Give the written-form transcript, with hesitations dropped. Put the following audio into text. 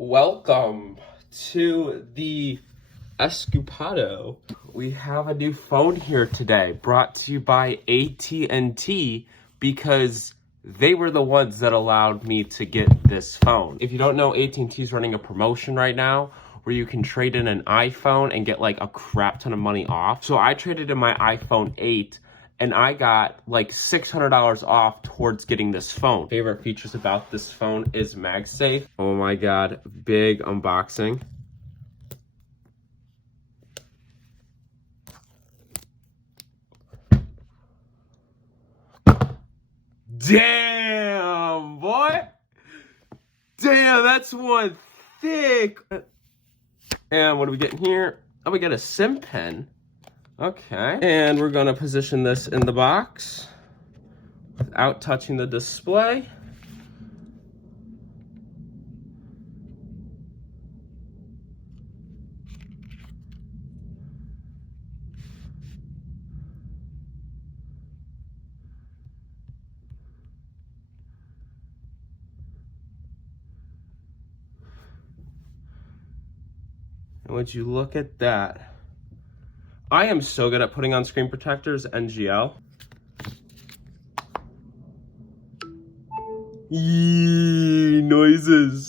Welcome to the Escupado. We have a new phone here today, brought to you by AT&T because they were the ones that allowed me to get this phone. If you don't know, AT&T is running a promotion right now where you can trade in an iPhone and get like a crap ton of money off. So I traded in my iPhone 8 and I got like $600 off towards getting this phone. Favorite features about this phone is MagSafe. Oh my God, big unboxing. Damn, boy. Damn, that's one thick. And what do we get in here? Oh, we get a SIM pen. Okay. And we're gonna position this in the box without touching the display. And would you look at that? I am so good at putting on screen protectors, NGL. Yee, noises.